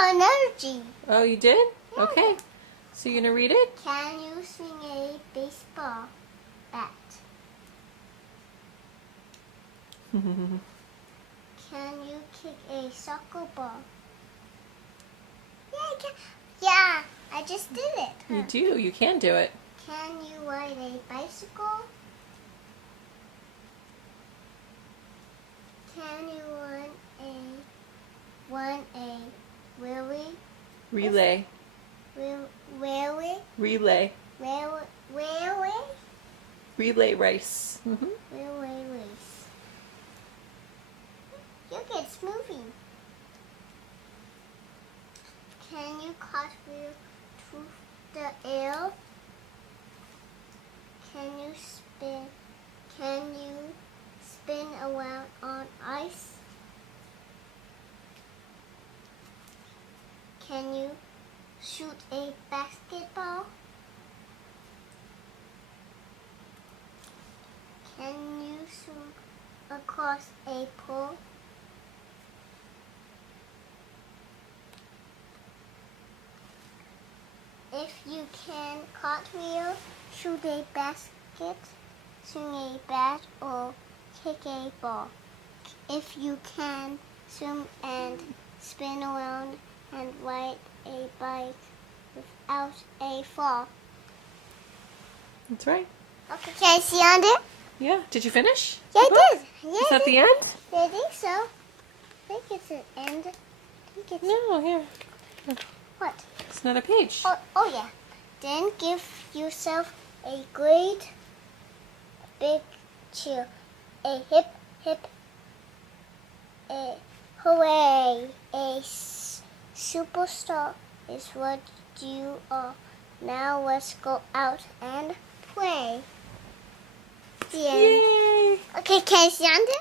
saw an energy. Oh, you did? Yeah. Okay. So you're going to read it? Can you swing a baseball bat? Can you kick a soccer ball? Yeah, I can. Yeah, I just did it. You do. You can do it. Can you ride a bicycle? Can you run a railway? Relay. Railway? Relay. Railway? Relay race. Railway race. Look, it's moving. Can you cartwheel through the air? Can you spin around on ice? Can you shoot a basketball? Can you swim across a pool? If you can cartwheel, shoot a basket, swing a bat, or kick a ball. If you can swim and spin around and ride a bike without a fall. That's right. Okay, can I see on it? Yeah. Did you finish? Yeah, the book? I did. Yeah, Is that I the did. end? Yeah, I think so. I think it's an end. I think it's No, here. what? It's another page. Oh yeah. Then give yourself a great big cheer. A hip hip. A hooray. A superstar is what you are. Now let's go out and play. The end. Yay! Okay, can I see on it?